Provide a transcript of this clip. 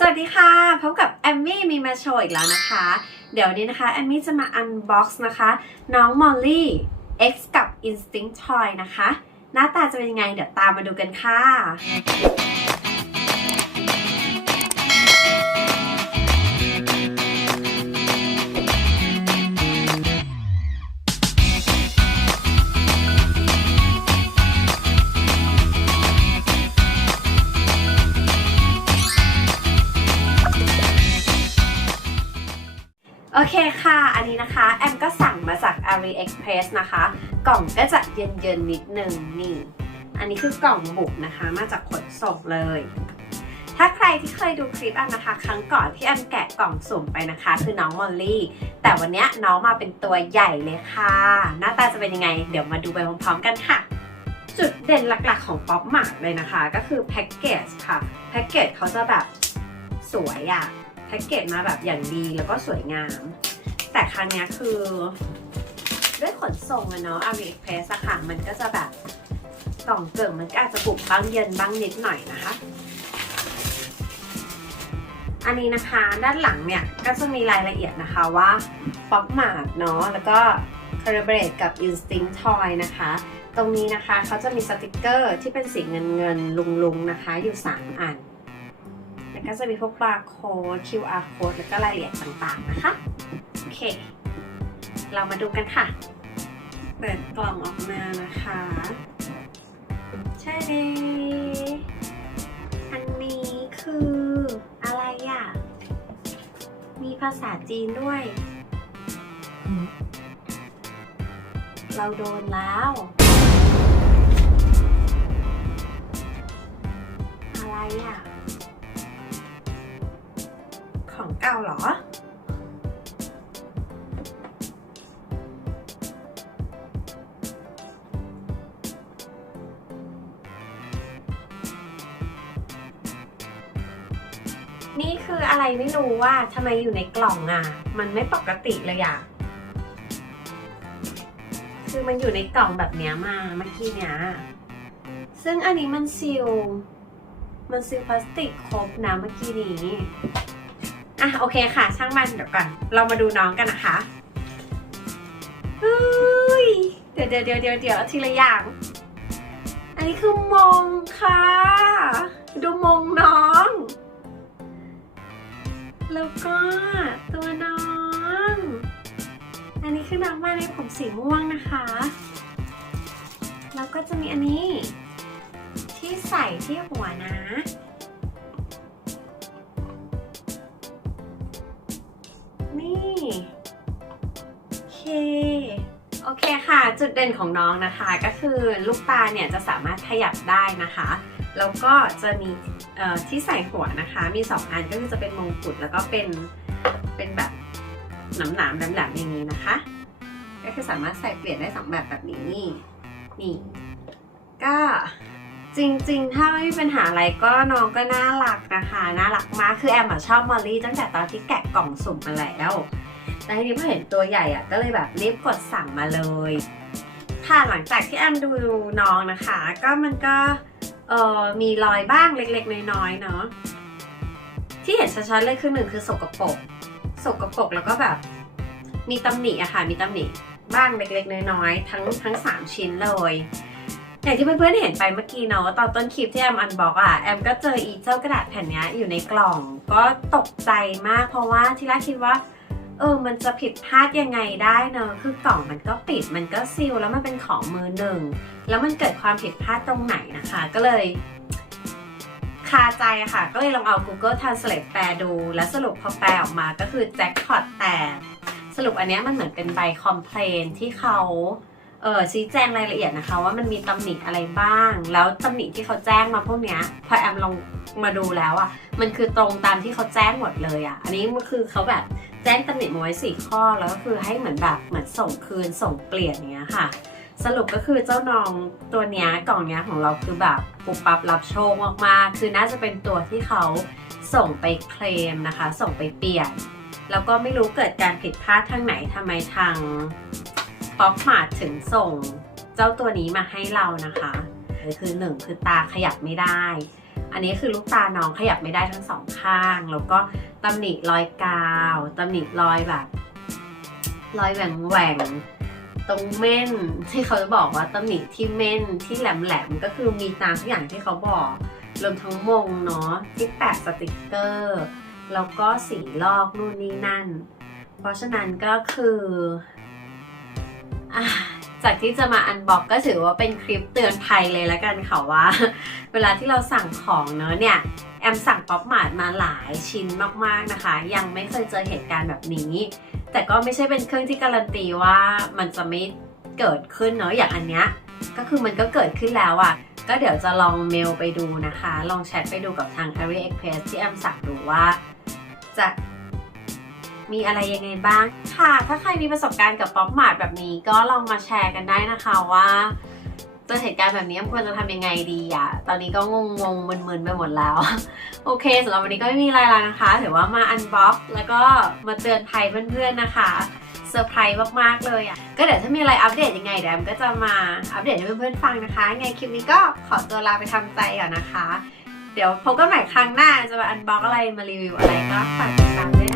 สวัสดีค่ะพบกับแอมมี่มีมาโชว์อีกแล้วนะคะ เดี๋ยวนนี้นะคะแอมมี่จะมาอันบ็อกซ์นะคะ น้องมอลลี่ X กับ Instinct Toy นะคะ หน้าตาจะเป็นยังไงเดี๋ยวตามมาดูกันค่ะ เคค่ะ อันนี้นะคะ แอมก็สั่งมาจาก AliExpress นะคะ กล่องก็จะเย็นๆนิดนึงนี่ อันนี้คือกล่องบุกนะคะ มาจากขนส่งเลย ถ้าใครที่เคยดูคลิปแอมนะคะ ครั้งก่อนที่แอมแกะกล่องสุ่มไปนะคะ คือน้องมอลลี่ แต่วันนี้น้องมาเป็นตัวใหญ่เลยค่ะ หน้าตาจะเป็นยังไง เดี๋ยวมาดูไปพร้อมๆกันค่ะ จุดเด่นหลักๆของป๊อปมาร์เลยนะคะ ก็คือแพ็กเกจค่ะ แพ็กเกจเขาจะแบบสวยอะ แพ็กเกจมาแบบอย่างดีแล้วก็สวยงาม แต่ครั้งนี้คือ ด้วยขนส่งอะเนาะ AliExpress อะค่ะมันก็จะแบบกล่องเกิ่งมันก็อาจจะบุบบ้างเย็นบ้างนิดหน่อยนะคะ อันนี้นะคะด้านหลังเนี่ยก็จะมีรายละเอียดนะคะว่าป๊อปมาร์เนาะแล้วก็คาราเบรตกับ Instinct Toy นะคะตรงนี้นะคะเขาจะมีสติกเกอร์ที่เป็นสีเงินเงินลุงลุงๆนะคะอยู่ 3 อัน แล้วก็จะมีพวกบาร์โค้ด QR code แล้วก็รายละเอียดต่างๆนะคะ โอเค เรามาดูกันค่ะ เปิดกล่องออกมานะคะ ใช่เลยอันนี้คืออะไรอะ มีภาษาจีนด้วย เราโดนแล้วอะไรอะ องเก่าหรอ นี่คืออะไรไม่รู้ว่าทำไมอยู่ในกล่องอะ มันไม่ปกติเลยอะ คือมันอยู่ในกล่องแบบเนี้ยมาเมื่อกี้เนี้ย ซึ่งอันนี้มันซีลมันซีลพลาสติกครบนะเมื่อกี้นี้ อะโอเคค่ะ ช่างมันเดี๋ยวก่อน เรามาดูน้องกันนะคะเฮ้ยเดี๋ยวเดี๋ยวเดี๋ยวเดี๋ยวเดี๋ยวทีละอย่าง อันนี้คือมงค่ะ ดูมงน้อง แล้วก็ตัวน้อง อันนี้คือน้องมาในผมสีม่วงนะคะ แล้วก็จะมีอันนี้ ที่ใส่ที่หัวนะ จุดเด่นของน้องนะคะก็คือลูกตาเนี่ยจะสามารถขยับได้นะคะ แล้วก็จะมีที่ใส่หัวนะคะ มี 2 อันก็คือจะเป็นมงกุฎแล้วก็เป็นเป็นแบบหนามๆแหลมๆอย่างนี้นะคะ ก็คือสามารถใส่เปลี่ยนได้สองแบบแบบนี้นี่ก็จริงๆ ถ้าไม่มีปัญหาอะไรก็น้องก็น่ารักนะคะ น่ารักมาก คือแอมอชอบมอลลี่ตั้งแต่ตอนที่แกะกล่องสุ่มมาแล้ว แต่ทีนี้พอเห็นตัวใหญ่อะก็เลยแบบรีบกดสั่งมาเลย ค่ะหลังจากที่แอมดูน้องนะคะ ก็มันก็เออมีรอยบ้างเล็กๆ น้อยๆเนาะที่เห็นชัดๆเลยคือหนึ่งคือสกปรกสกปรกแล้วก็แบบ มีตำหนิอะค่ะ มีตำหนิบ้างเล็กๆ น้อยๆทั้งทั้งสามชิ้นเลยอย่างที่เพื่อนๆเห็นไปเมื่อกี้เนาะตอนต้นคลิปที่แอมอันบอกอะแอมก็เจออีเจ้ากระดาษแผ่นนี้อยู่ในกล่อง ก็ตกใจมากเพราะว่าที่แรกคิดว่า เออ มันจะผิดพลาดยังไงได้เนอะคือกล่องมันก็ปิด มันก็ซีลแล้วมันเป็นของมือหนึ่ง แล้วมันเกิดความผิดพลาดตรงไหนนะคะ ก็เลยคาใจค่ะ ก็เลยลองเอา Google Translate แปลดู และสรุปพอแปลออกมาก็คือแจ็คพอตแต่ สรุปอันนี้มันเหมือนเป็นใบคอมเพลนที่เขา ชี้แจงรายละเอียดนะคะ ว่ามันมีตำหนิอะไรบ้าง แล้วตำหนิที่เขาแจ้งมาพวกเนี้ยพอแอมลองมาดูแล้วอะมันคือตรงตามที่เขาแจ้งหมดเลยอะอันนี้มันคือเขาแบบแจ้งตำหนิมาไว้สี่ข้อแล้วก็คือให้เหมือนแบบเหมือนส่งคืนส่งเปลี่ยนอย่างเงี้ยค่ะสรุปก็คือเจ้าน้องตัวเนี้ยกล่องเนี้ยของเราคือแบบปุบปับรับโชคมากๆ คือน่าจะเป็นตัวที่เขาส่งไปเคลมนะคะ ส่งไปเปลี่ยน แล้วก็ไม่รู้เกิดการผิดพลาดทางไหนทำไมทาง ป๊อปมาถึงส่งเจ้าตัวนี้มาให้เรานะคะคือหนึ่งคือตาขยับไม่ได้ อันนี้คือลูกตาน้องขยับไม่ได้ทั้งสองข้าง แล้วก็ตำหนิรอยกาวตำหนิรอยแบบรอยแหว่งแหว่งๆตรงเม่นที่เขาจะบอกว่าตำหนิที่เม่นที่แหลมแหลมๆก็คือมีตามทุกอย่างที่เขาบอกรวมทั้งมงเนาะที่แปะสติกเกอร์ แล้วก็สีลอกนู่นนี่นั่น เพราะฉะนั้นก็คือ อะจากที่จะมาอันบอกก็ถือว่าเป็นคลิปเตือนภัยเลยแล้วกันค่ะว่า เวลาที่เราสั่งของเนอะเนี่ยแอมสั่งป๊อปมาร์ทมาหลายชิ้นมากๆนะคะ ยังไม่เคยเจอเหตุการณ์แบบนี้ แต่ก็ไม่ใช่เป็นเครื่องที่การันตีว่ามันจะไม่เกิดขึ้นเนอะอย่างอันเนี้ยก็คือมันก็เกิดขึ้นแล้วอะ่ะก็เดี๋ยวจะลองเมลไปดูนะคะ ลองแชทไปดูกับทาง AliExpress ที่แอมสั่งดูว่าจะ มีอะไรยังไงบ้าง ค่ะ ถ้าใครมีประสบการณ์กับป๊อปมาร์ทแบบนี้ก็ลองมาแชร์กันได้นะคะว่าเจอเหตุการณ์แบบนี้ควรจะทำยังไงดีอะตอนนี้ก็งงงๆมึนๆไปหมดแล้ว โอเคสำหรับวันนี้ก็ไม่มีอะไรแล้วนะคะถือว่ามาอันบ็อกแล้วก็มาเตือนภัยเพื่อนๆนะคะเซอร์ไพรส์มากๆเลยอะก็เดี๋ยวถ้ามีอะไรอัปเดตยังไงเดี๋ยวแอมก็จะมาอัปเดตให้เพื่อนๆฟังนะคะไงคลิปนี้ก็ขอตัวลาไปทำใจก่อนนะคะ เดี๋ยวพบกันใหม่ครั้งหน้าจะมาอันบ็อกอะไรมารีวิวอะไรก็ฝากติดตามด้วยนะ